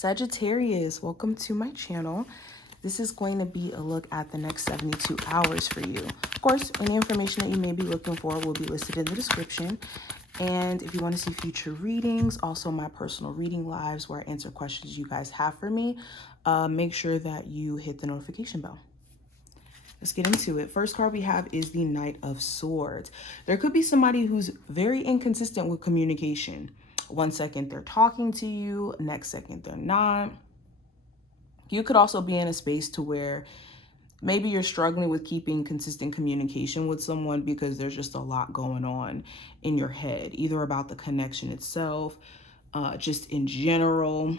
Sagittarius, welcome to my channel. This is going to be a look at the next 72 hours for you. Of course, any information that you may be looking for will be listed in the description. And if you want to see future readings, also my personal reading lives where I answer questions you guys have for me, make sure that you hit the notification bell. Let's get into it. First card we have is the Knight of Swords. There could be somebody who's very inconsistent with communication. One second they're talking to you, next second they're not. You could also be in a space to where maybe you're struggling with keeping consistent communication with someone because there's just a lot going on in your head, either about the connection itself, just in general.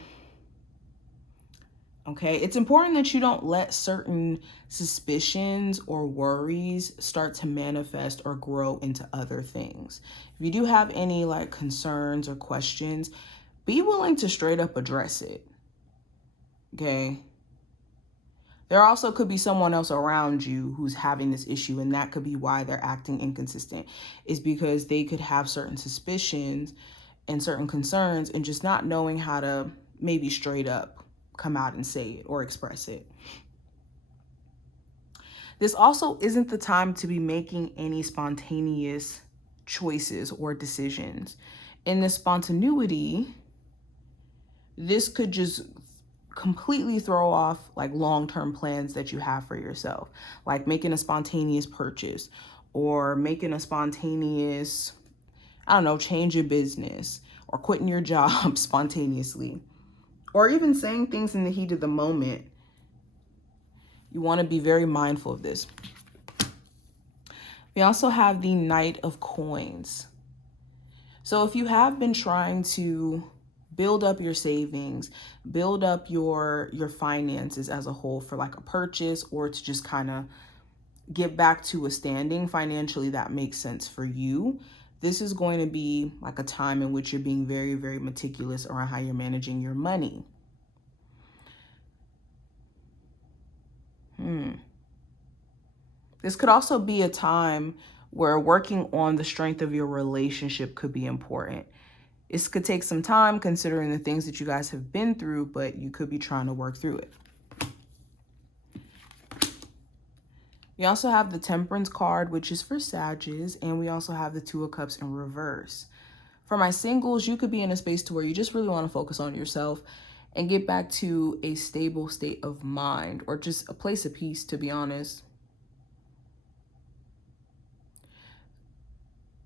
Okay, it's important that you don't let certain suspicions or worries start to manifest or grow into other things. If you do have any like concerns or questions, be willing to straight up address it. Okay. There also could be someone else around you who's having this issue, and that could be why they're acting inconsistent, is because they could have certain suspicions and certain concerns and just not knowing how to maybe straight up come out and say it or express it. This also isn't the time to be making any spontaneous choices or decisions. In the spontaneity, this could just completely throw off like long-term plans that you have for yourself, like making a spontaneous purchase or making a spontaneous, I don't know, change your business or quitting your job spontaneously, or even saying things in the heat of the moment. You want to be very mindful of this. We also have the Knight of Coins. So if you have been trying to build up your savings, build up your finances as a whole for like a purchase, or to just kind of get back to a standing financially that makes sense for you, this is going to be like a time in which you're being very, very meticulous around how you're managing your money. This could also be a time where working on the strength of your relationship could be important. This could take some time considering the things that you guys have been through, but you could be trying to work through it. We also have the Temperance card, which is for Sagittarius, and we also have the Two of Cups in reverse. For my singles, you could be in a space to where you just really want to focus on yourself and get back to a stable state of mind, or just a place of peace, to be honest.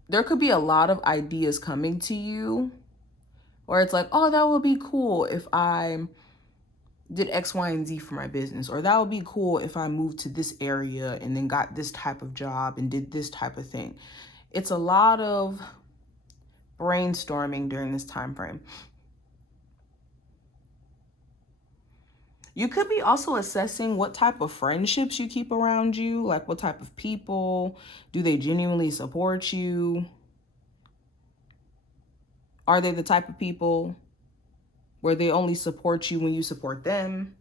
There could be a lot of ideas coming to you where it's like, oh, that would be cool if I did X, Y, and Z for my business. Or that would be cool if I moved to this area and then got this type of job and did this type of thing. It's a lot of brainstorming during this time frame. You could be also assessing what type of friendships you keep around you, like what type of people, do they genuinely support you? Are they the type of people where they only support you when you support them?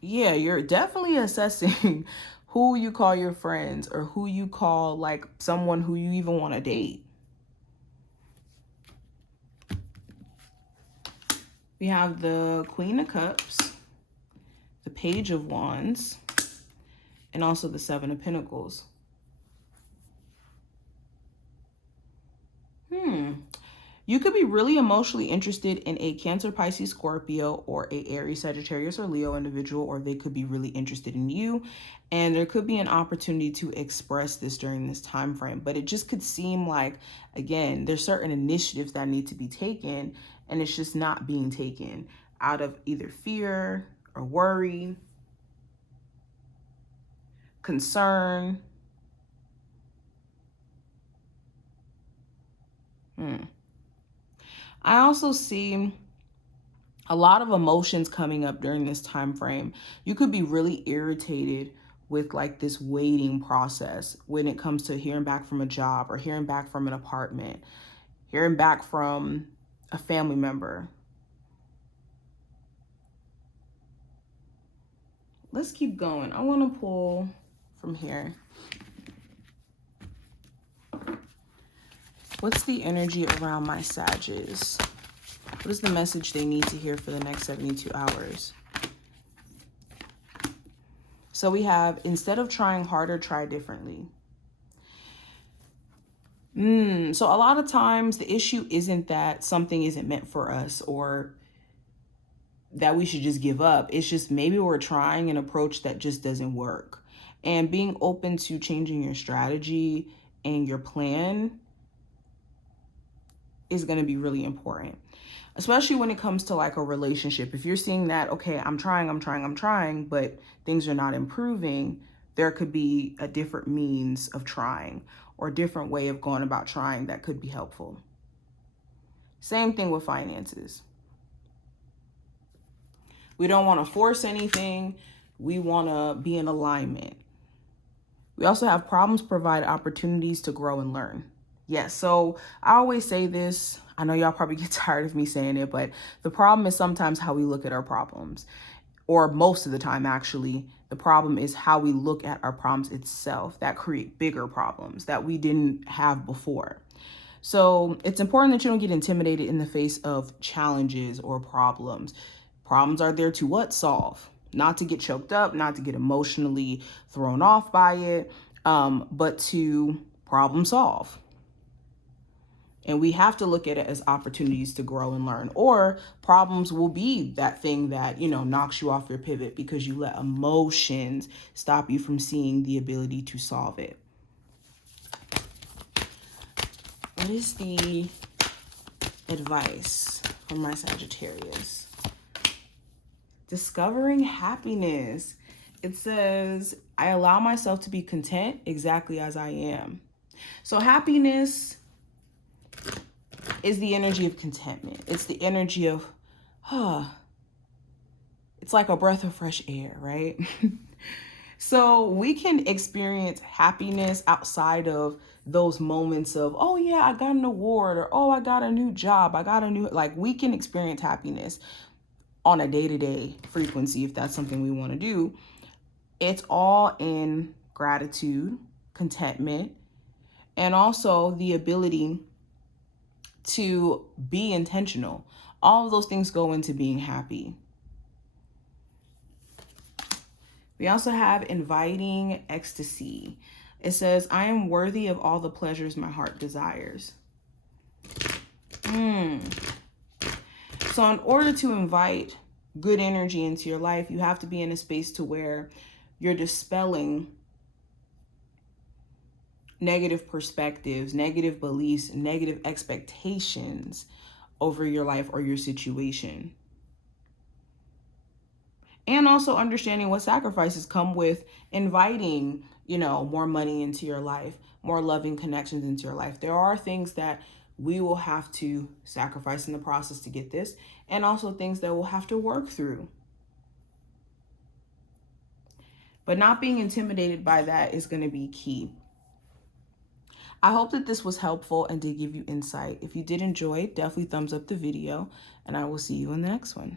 Yeah, you're definitely assessing who you call your friends, or who you call like someone who you even want to date. We have the Queen of Cups, the Page of Wands, and also the Seven of Pentacles. You could be really emotionally interested in a Cancer, Pisces, Scorpio, or a Aries, Sagittarius, or Leo individual, or they could be really interested in you. And there could be an opportunity to express this during this time frame. But it just could seem like, again, there's certain initiatives that need to be taken, and it's just not being taken out of either fear or worry, concern. I also see a lot of emotions coming up during this time frame. You could be really irritated with like this waiting process when it comes to hearing back from a job, or hearing back from an apartment, hearing back from a family member. Let's keep going. I want to pull from here. What's the energy around my Sagittarius? What is the message they need to hear for the next 72 hours? So we have, instead of trying harder, try differently. So a lot of times the issue isn't that something isn't meant for us or that we should just give up. It's just maybe we're trying an approach that just doesn't work. And being open to changing your strategy and your plan is going to be really important, especially when it comes to like a relationship. If you're seeing that, okay, I'm trying, but things are not improving, there could be a different means of trying or a different way of going about trying that could be helpful. Same thing with finances. We don't want to force anything. We want to be in alignment. We also have problems provide opportunities to grow and learn. Yes, so I always say this. I know y'all probably get tired of me saying it, but the problem is sometimes how we look at our problems. Or most of the time, actually, the problem is how we look at our problems itself that create bigger problems that we didn't have before. So it's important that you don't get intimidated in the face of challenges or problems. Problems are there to what? Solve. Not to get choked up, not to get emotionally thrown off by it, but to problem solve. And we have to look at it as opportunities to grow and learn, or problems will be that thing that, knocks you off your pivot because you let emotions stop you from seeing the ability to solve it. What is the advice from my Sagittarius? Discovering happiness. It says, I allow myself to be content exactly as I am. So happiness is the energy of contentment. It's the energy of, it's like a breath of fresh air, right? So we can experience happiness outside of those moments of, oh yeah, I got an award, or oh, I got a new job. We can experience happiness on a day-to-day frequency if that's something we want to do. It's all in gratitude, contentment, and also the ability to be intentional. All of those things go into being happy. We also have inviting ecstasy. It says, I am worthy of all the pleasures my heart desires. So in order to invite good energy into your life, you have to be in a space to where you're dispelling negative perspectives, negative beliefs, negative expectations over your life or your situation. And also understanding what sacrifices come with inviting, more money into your life, more loving connections into your life. There are things that we will have to sacrifice in the process to get this, and also things that we'll have to work through. But not being intimidated by that is going to be key. I hope that this was helpful and did give you insight. If you did enjoy, definitely thumbs up the video, and I will see you in the next one.